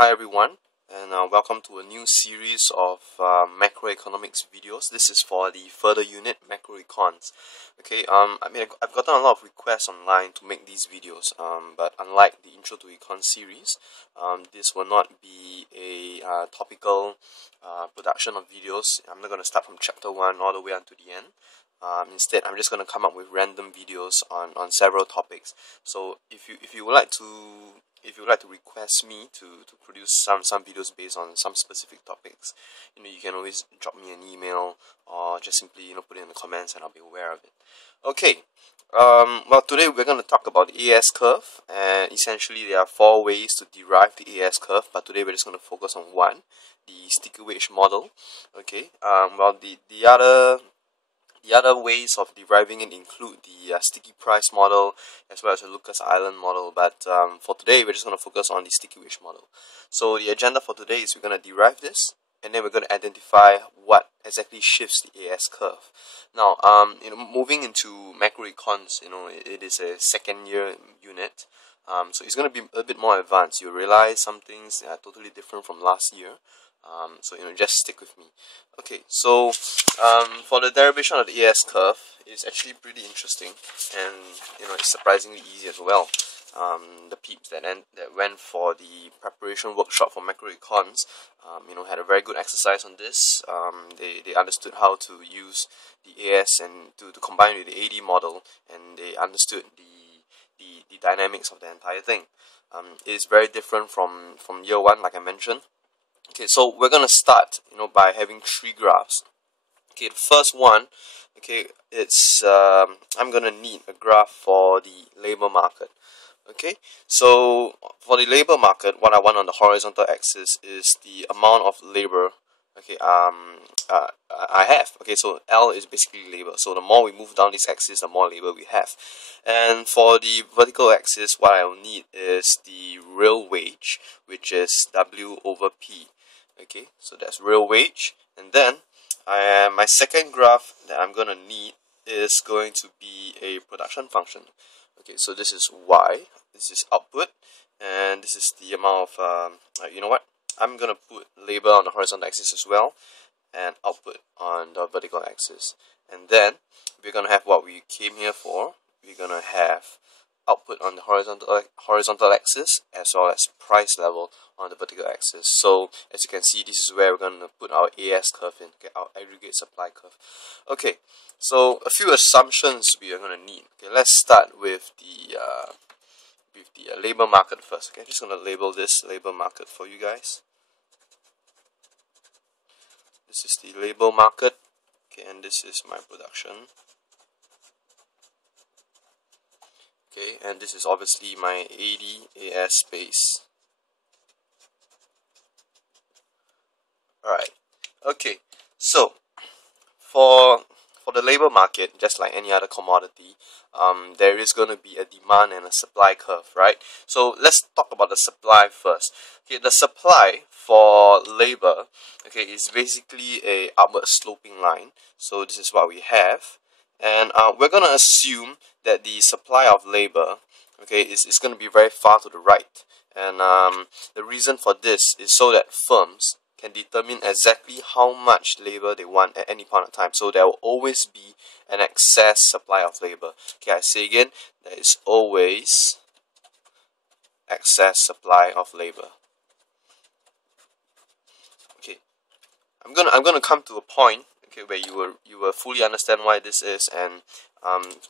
Hi everyone, and welcome to a new series of macroeconomics videos. This is for the further unit macroecons. Okay, I've gotten a lot of requests online to make these videos, but unlike the intro to econ series, this will not be a topical production of videos. I'm not going to start from chapter 1 all the way until the end. Instead, I'm just going to come up with random videos on several topics. So if you would like to request me to produce some videos based on some specific topics, you can always drop me an email or just simply put it in the comments and I'll be aware of it. Okay. Well, today we're going to talk about the AS curve, and essentially there are 4 ways to derive the AS curve, but today we're just going to focus on one, the sticky wedge model. Okay. Well, the other ways of deriving it include the sticky price model as well as the Lucas Island model, but for today we're just going to focus on the sticky wedge model. So the agenda for today is we're going to derive this, and then we're going to identify what exactly shifts the AS curve. Now, moving into macroecons, it is a second year unit, so it's going to be a bit more advanced. You'll realize some things are totally different from last year. So just stick with me. Okay, so for the derivation of the AS curve, it's actually pretty interesting, and it's surprisingly easy as well. The peeps that went for the preparation workshop for macroecons, had a very good exercise on this. They understood how to use the AS and to combine with the AD model, and they understood the dynamics of the entire thing. It is very different from year 1, like I mentioned. Okay, so we're gonna start, by having 3 graphs. Okay, the first one, okay, it's I'm gonna need a graph for the labor market. Okay, so for the labor market, what I want on the horizontal axis is the amount of labor. Okay, I have. Okay, so L is basically labor. So the more we move down this axis, the more labor we have. And for the vertical axis, what I will need is the real wage, which is W over P. Okay, so that's real wage. And then my second graph that I'm gonna need is going to be a production function. Okay, so this is Y, this is output, and this is the amount of you know what? I'm gonna put labor on the horizontal axis as well, and output on the vertical axis. And then we're gonna have what we came here for. We're gonna have output on the horizontal axis as well as price level on the vertical axis. So as you can see, this is where we're going to put our AS curve in, okay, our aggregate supply curve. Okay, so a few assumptions we are going to need. Okay, let's start with the labor market first. Okay, I'm just going to label this labor market for you guys. This is the labor market, okay, and this is my production. Okay, and this is obviously my AD AS space. Alright, okay, so for the labor market, just like any other commodity, there is going to be a demand and a supply curve, right? So let's talk about the supply first. Okay, the supply for labor, okay, is basically a upward sloping line. So this is what we have. And we're going to assume that the supply of labor, okay, is going to be very far to the right. And the reason for this is so that firms can determine exactly how much labor they want at any point of time. So there will always be an excess supply of labor. Okay, I say again, there is always excess supply of labor. Okay, I'm gonna come to a point, okay, where you will fully understand why this is, and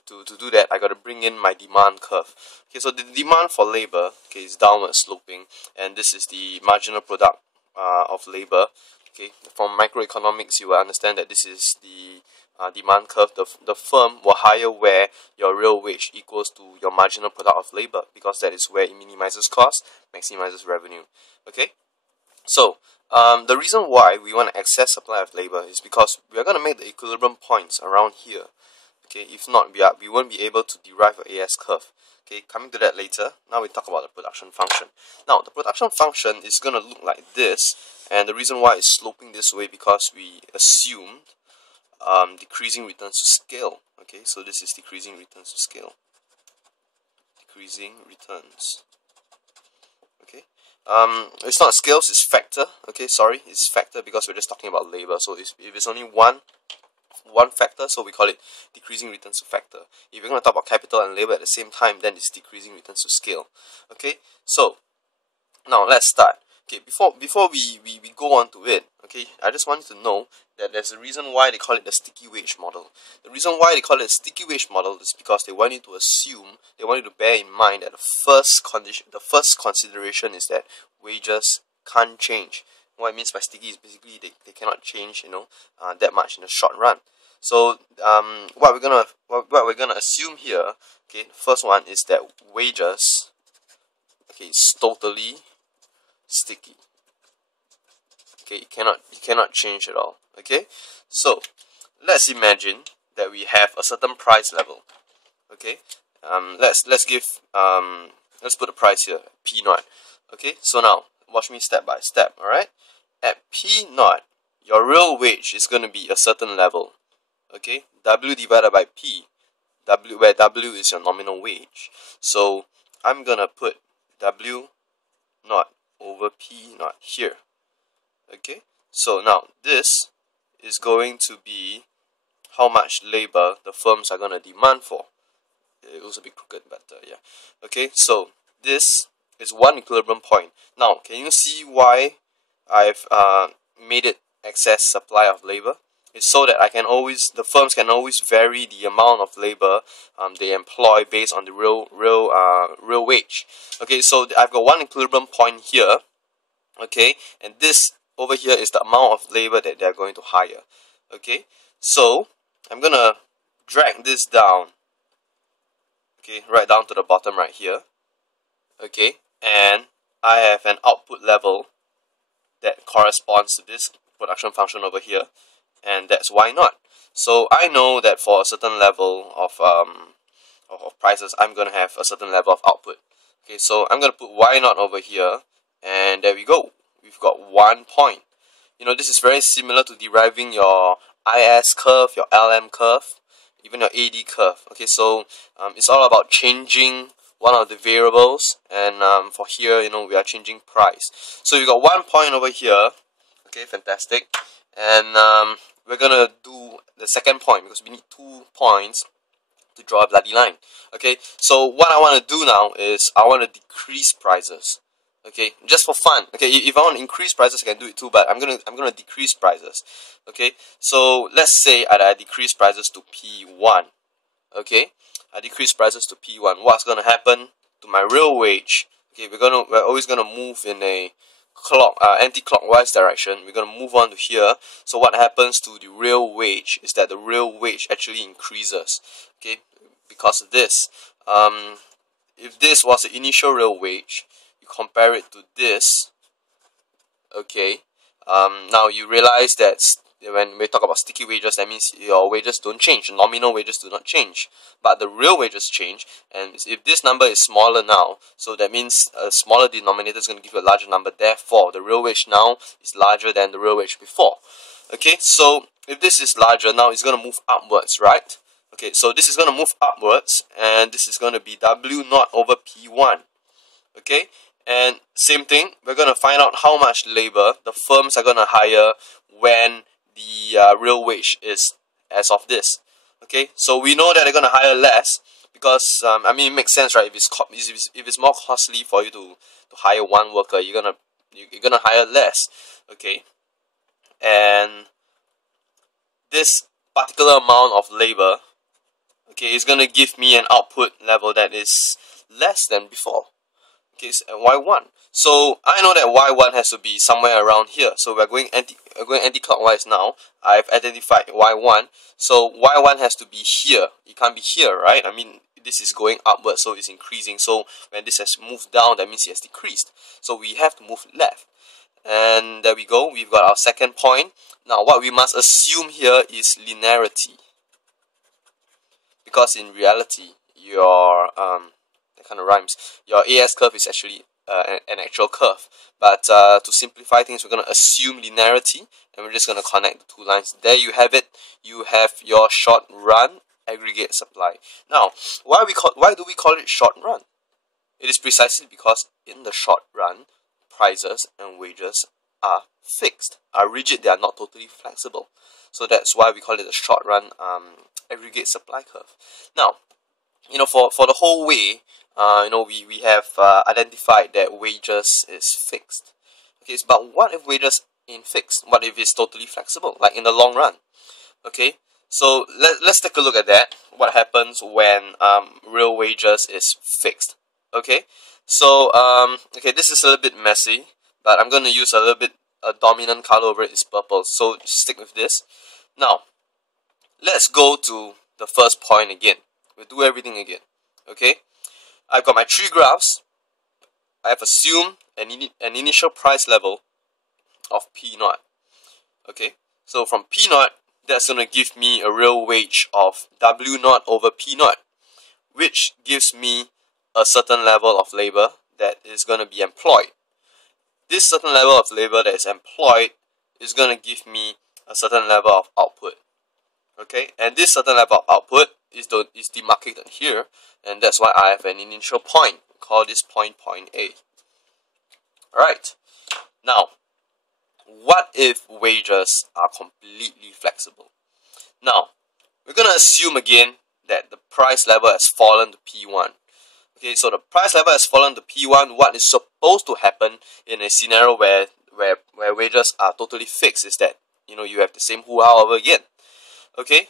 to do that, I got to bring in my demand curve. Okay, so the demand for labor, okay, is downward sloping, and this is the marginal product of labor. Okay, from macroeconomics, you will understand that this is the demand curve. The firm will hire where your real wage equals to your marginal product of labor, because that is where it minimizes cost, maximizes revenue. Okay, so the reason why we want an excess supply of labor is because we are going to make the equilibrium points around here. Okay, if not, we won't be able to derive an AS curve. Okay, coming to that later. Now we talk about the production function. Now, the production function is going to look like this, and the reason why it's sloping this way because we assumed decreasing returns to scale. Okay, so this is decreasing returns to scale. Decreasing returns. Okay, It's not scales, it's factor. Okay, sorry, it's factor because we're just talking about labor. So if it's only one factor, so we call it decreasing returns to factor. If we're going to talk about capital and labor at the same time, then it's decreasing returns to scale. Okay, so now let's start. Okay, before we go on to it, okay, I just want you to know that there's a reason why they call it the sticky wage model. The reason why they call it a sticky wage model is because they want you to assume, they want you to bear in mind that the first consideration is that wages can't change. What it means by sticky is basically they cannot change, that much in the short run. So what we're gonna assume here, okay, first one is that wages, okay, is totally sticky. Okay, you cannot change at all. Okay, so let's imagine that we have a certain price level. Okay, let's put a price here, P naught. Okay, so now watch me step by step. All right, at P naught, your real wage is going to be a certain level. Okay, W divided by P, where W is your nominal wage. So I'm gonna put W naught over P naught here. Okay, so now this is going to be how much labor the firms are going to demand for. It was a bit crooked, but yeah. Okay, so this is one equilibrium point. Now, can you see why I've made it excess supply of labor? It's so that the firms can always vary the amount of labor they employ based on the real wage. Okay, so I've got one equilibrium point here. Okay, and this over here is the amount of labor that they're going to hire. Okay, so I'm gonna drag this down. Okay, right down to the bottom right here. Okay, and I have an output level that corresponds to this production function over here, and that's Y naught. So I know that for a certain level of prices, I'm gonna have a certain level of output. Okay, so I'm gonna put Y naught over here, and there we go. We've got 1 point. This is very similar to deriving your IS curve, your LM curve, even your AD curve. Okay, so it's all about changing one of the variables, and for here, we are changing price. So you got 1 point over here. Okay, fantastic. And we're gonna do the second point because we need 2 points to draw a bloody line. Okay, so what I want to do now is I want to decrease prices. Okay, just for fun. Okay, if I want to increase prices, I can do it too, but I'm gonna decrease prices. Okay, so let's say I decrease prices to P1. Okay, I decrease prices to P1. What's gonna happen to my real wage? Okay, we're always gonna move in a anti-clockwise direction. We're gonna move on to here. So what happens to the real wage is that the real wage actually increases. Okay, because of this. If this was the initial real wage, compare it to this, okay, now you realize that when we talk about sticky wages, that means your wages don't change, nominal wages do not change, but the real wages change. And if this number is smaller now, so that means a smaller denominator is going to give you a larger number, therefore the real wage now is larger than the real wage before. Okay, so if this is larger, now it's going to move upwards, right? Okay, so this is going to move upwards, and this is going to be W naught over P1. Okay, and same thing, we're going to find out how much labor the firms are going to hire when the real wage is as of this. Okay, so we know that they're going to hire less because, it makes sense, right? If it's more costly for you to hire one worker, you're gonna hire less. Okay, and this particular amount of labor, okay, is going to give me an output level that is less than before. Okay, so Y1. So I know that Y1 has to be somewhere around here. So we're going anti-clockwise now. I've identified Y1. So Y1 has to be here. It can't be here, right? This is going upwards, so it's increasing. So when this has moved down, that means it has decreased. So we have to move left. And there we go. We've got our second point. Now what we must assume here is linearity. Because in reality, your that kind of rhymes. Your AS curve is actually an actual curve. But to simplify things, we're going to assume linearity, and we're just going to connect the two lines. There you have it. You have your short run aggregate supply. Now, why do we call it short run? It is precisely because in the short run, prices and wages are fixed, are rigid. They are not totally flexible. So that's why we call it a short run aggregate supply curve. Now, for the whole way, we have identified that wages is fixed. Okay, but what if wages ain't fixed? What if it's totally flexible, like in the long run? Okay, so let's take a look at that. What happens when real wages is fixed? Okay, so okay, this is a little bit messy, but I'm going to use a little bit a dominant color over it is purple. So stick with this. Now, let's go to the first point again. We'll do everything again. Okay, I've got my three graphs. I have assumed an initial price level of P naught. Okay, so from P naught, that's going to give me a real wage of W naught over P naught, which gives me a certain level of labor that is going to be employed. This certain level of labor that is employed is going to give me a certain level of output. Okay, and this certain level of output is demarcated here, and that's why I have an initial point. Call this point A. Alright, now, what if wages are completely flexible? Now, we're going to assume again that the price level has fallen to P1. Okay, so the price level has fallen to P1. What is supposed to happen in a scenario where wages are totally fixed is that, you have the same hoo-ha over again. Okay,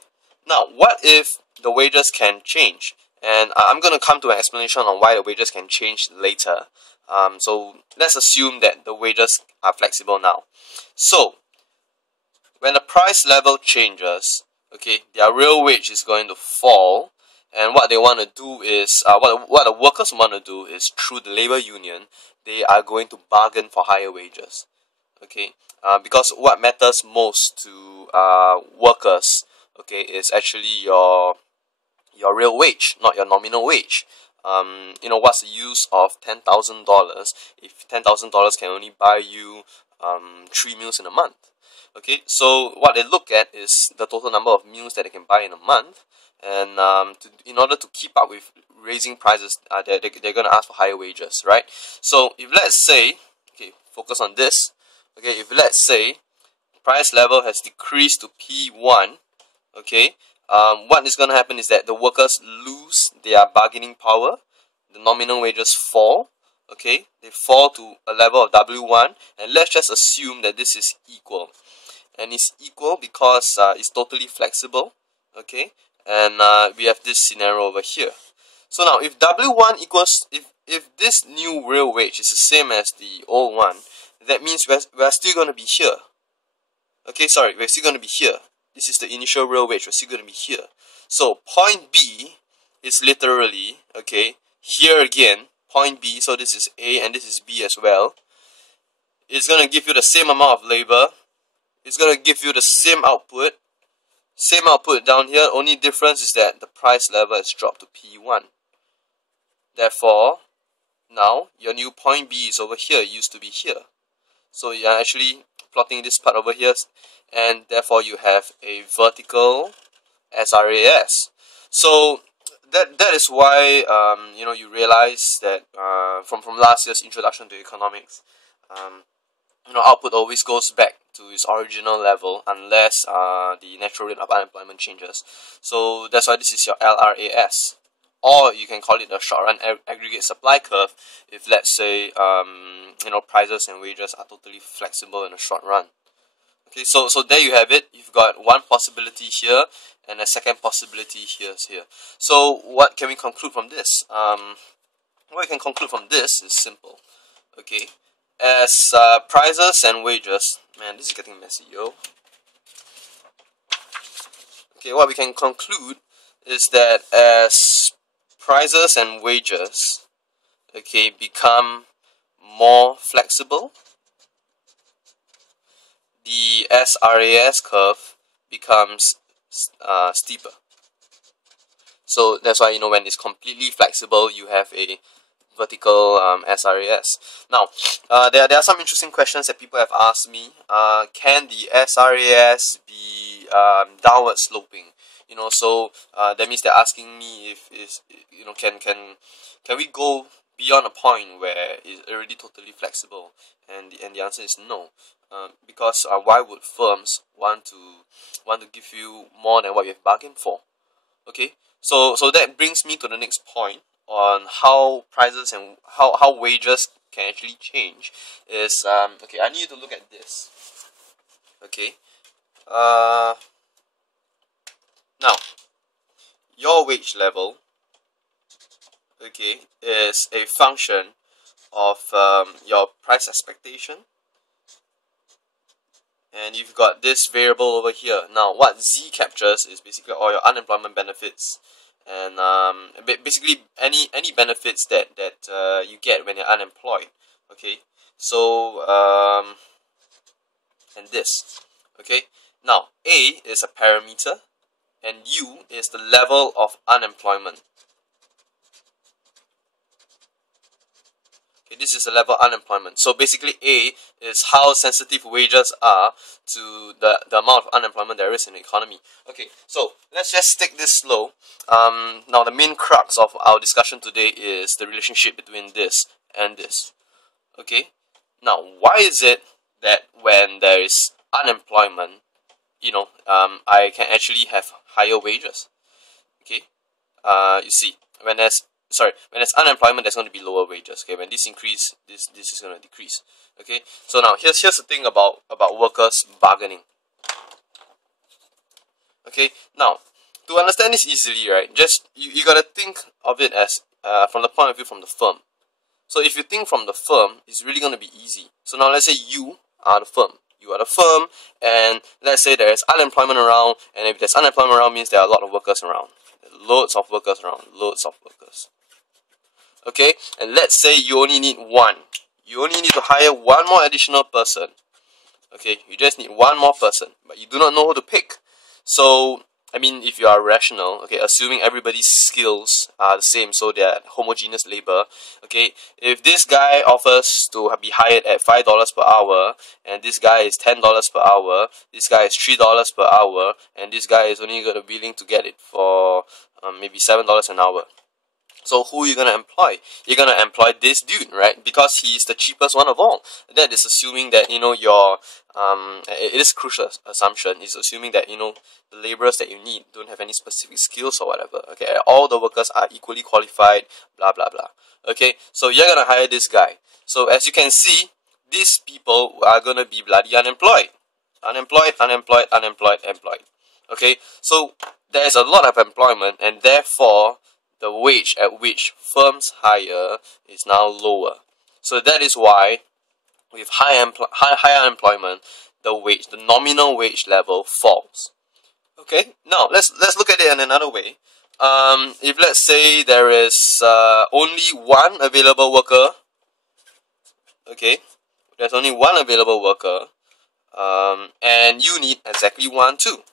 now what if the wages can change? And I'm going to come to an explanation on why the wages can change later. So let's assume that the wages are flexible now. So when the price level changes, okay, their real wage is going to fall, and what they want to do is what the workers want to do is, through the labor union, they are going to bargain for higher wages. Okay, because what matters most to workers, okay, is actually your real wage, not your nominal wage. What's the use of $10,000 if $10,000 can only buy you 3 meals in a month? Okay, so what they look at is the total number of meals that they can buy in a month, and in order to keep up with raising prices, they're going to ask for higher wages, right? So if let's say, okay, focus on this. Okay, if let's say price level has decreased to P1, okay, what is going to happen is that the workers lose their bargaining power. The nominal wages fall. Okay, they fall to a level of W1, and let's just assume that this is equal, and it's equal because it's totally flexible. Okay, and we have this scenario over here. So now, if W1 equals, if this new real wage is the same as the old one, that means we're still going to be here. Okay, sorry, we're still going to be here. This is the initial real wage. We're still going to be here. So point B is literally, okay, here again, point B. So this is A and this is B as well. It's going to give you the same amount of labor. It's going to give you the same output. Same output down here. Only difference is that the price level has dropped to P1. Therefore, now your new point B is over here. It used to be here. So you are actually plotting this part over here, and therefore you have a vertical SRAS. So that is why you realize that from last year's introduction to economics, output always goes back to its original level unless the natural rate of unemployment changes. So that's why this is your LRAS, or you can call it a short run aggregate supply curve if, let's say, prices and wages are totally flexible in a short run. Okay, so there you have it. You've got one possibility here and a second possibility here. So what can we conclude from this? What we can conclude from this is simple. Okay, as prices and wages, man, this is getting messy, yo. Okay, what we can conclude is that as prices and wages, okay, become more flexible, the SRAS curve becomes steeper. So that's why, when it's completely flexible, you have a vertical SRAS. Now, there are some interesting questions that people have asked me. Can the SRAS be downward sloping? So that means they're asking me if can we go beyond a point where it's already totally flexible? And the answer is no, because why would firms want to give you more than what you have bargained for? Okay, so that brings me to the next point on how prices and how wages can actually change. Is okay, I need you to look at this. Okay, now your wage level, okay, is a function of your price expectation, and you've got this variable over here. Now what Z captures is basically all your unemployment benefits, and basically any benefits that you get when you're unemployed. Okay, so and this. Okay, now A is a parameter and U is the level of unemployment. Okay, this is the level of unemployment. So basically A is how sensitive wages are to the amount of unemployment there is in the economy. Okay, so let's just take this slow. Now the main crux of our discussion today is the relationship between this and this. Okay, now why is it that when there is unemployment, I can actually have higher wages? Okay, you see, when there's unemployment, there's going to be lower wages. Okay, when this increase, this is going to decrease. Okay, so now here's the thing about workers bargaining. Okay, now to understand this easily, right, just you gotta think of it as from the point of view from the firm. So if you think from the firm, it's really going to be easy. So now let's say you are the firm. You are the firm, and let's say there is unemployment around, and if there's unemployment around, means there are a lot of workers around. Loads of workers around. Loads of workers. Okay, and let's say you only need one. You only need to hire one more additional person. Okay, you just need one more person, but you do not know who to pick. So, I mean, if you are rational, okay, assuming everybody's skills are the same, so they are homogeneous labor, okay, if this guy offers to be hired at $5 per hour, and this guy is $10 per hour, this guy is $3 per hour, and this guy is only going to be willing to get it for maybe $7 an hour. So who are you going to employ? You're going to employ this dude, right? Because he's the cheapest one of all. That is assuming that, your, it is a crucial assumption. It's assuming that, the laborers that you need don't have any specific skills or whatever. Okay, all the workers are equally qualified, blah, blah, blah. Okay, so you're going to hire this guy. So as you can see, these people are going to be bloody unemployed. Unemployed. Okay, so there's a lot of employment, and therefore the wage at which firms hire is now lower. So that is why with higher unemployment, the nominal wage level falls. Okay, now let's look at it in another way. If let's say there is only one available worker, okay, there's only one available worker, and you need exactly one too.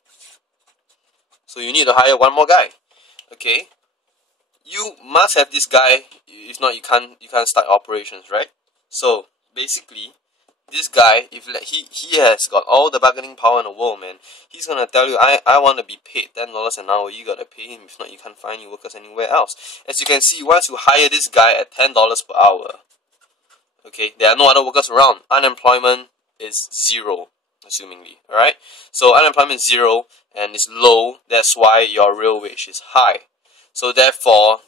So you need to hire one more guy. Okay, you must have this guy. If not, you can't start operations, right? So basically, this guy, if he has got all the bargaining power in the world, man, he's gonna tell you, I want to be paid $10 an hour. You gotta pay him. If not, you can't find any workers anywhere else. As you can see, once you hire this guy at $10 per hour, okay, there are no other workers around. Unemployment is zero, assumingly. All right. So unemployment is zero and it's low. That's why your real wage is high. So therefore,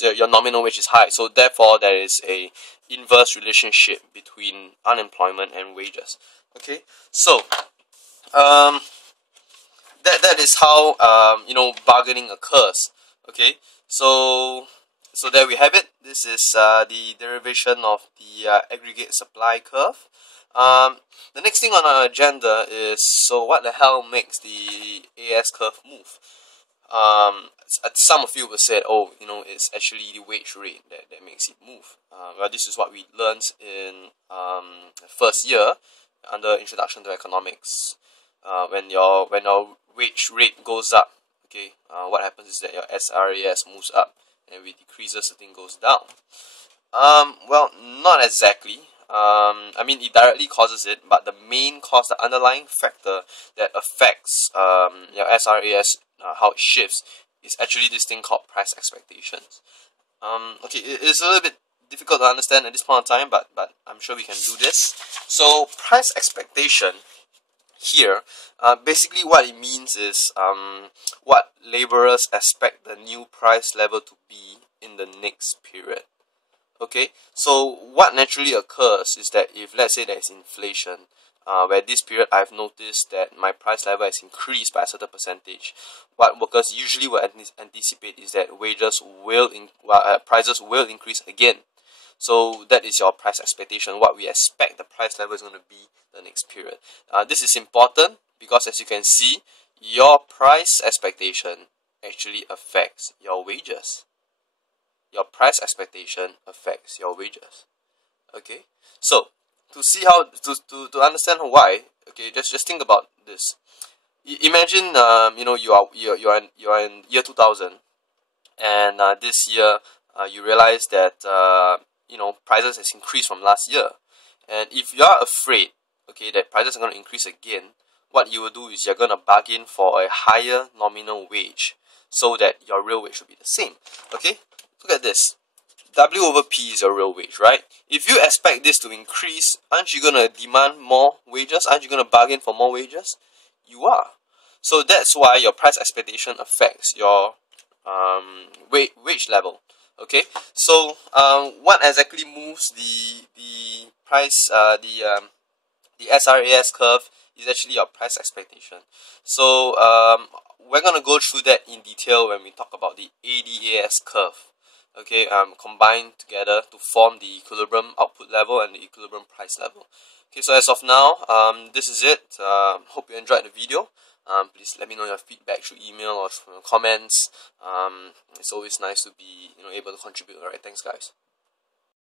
your nominal wage is high. So therefore, there is a inverse relationship between unemployment and wages. Okay, so that is how bargaining occurs. Okay, so there we have it. This is the derivation of the aggregate supply curve. The next thing on our agenda is, so what the hell makes the AS curve move? Some of you will say, oh, it's actually the wage rate that makes it move. Well, this is what we learned in first year under Introduction to Economics. When your wage rate goes up, okay, what happens is that your SRAS moves up, and when it decreases, the thing goes down. Well, not exactly. I mean, it directly causes it, but the main cause, the underlying factor that affects your SRAS, how it shifts, is actually this thing called price expectations. Okay, it's a little bit difficult to understand at this point in time, but I'm sure we can do this. So price expectation here, basically what it means is what laborers expect the new price level to be in the next period. Okay, so what naturally occurs is that if, let's say, there is inflation, where this period I've noticed that my price level has increased by a certain percentage, what workers usually will anticipate is that prices will increase again. So that is your price expectation, what we expect the price level is going to be the next period. This is important because, as you can see, your price expectation actually affects your wages. Your price expectation affects your wages. Okay, so to see how to understand why, okay, just think about this. Imagine you're in year 2000, and this year you realize that prices has increased from last year, and if you are afraid, okay, that prices are going to increase again, what you will do is you're going to bargain for a higher nominal wage so that your real wage will be the same. Okay, look at this. W over P is your real wage, right? If you expect this to increase, aren't you going to demand more wages? Aren't you going to bargain for more wages? You are. So that's why your price expectation affects your wage level. Okay, so what exactly moves the price, the SRAS curve is actually your price expectation. So we're going to go through that in detail when we talk about the ADAS curve. Okay, combined together to form the equilibrium output level and the equilibrium price level. Okay, so as of now, this is it. Hope you enjoyed the video. Please let me know your feedback through email or through comments. It's always nice to be able to contribute. Alright, thanks guys.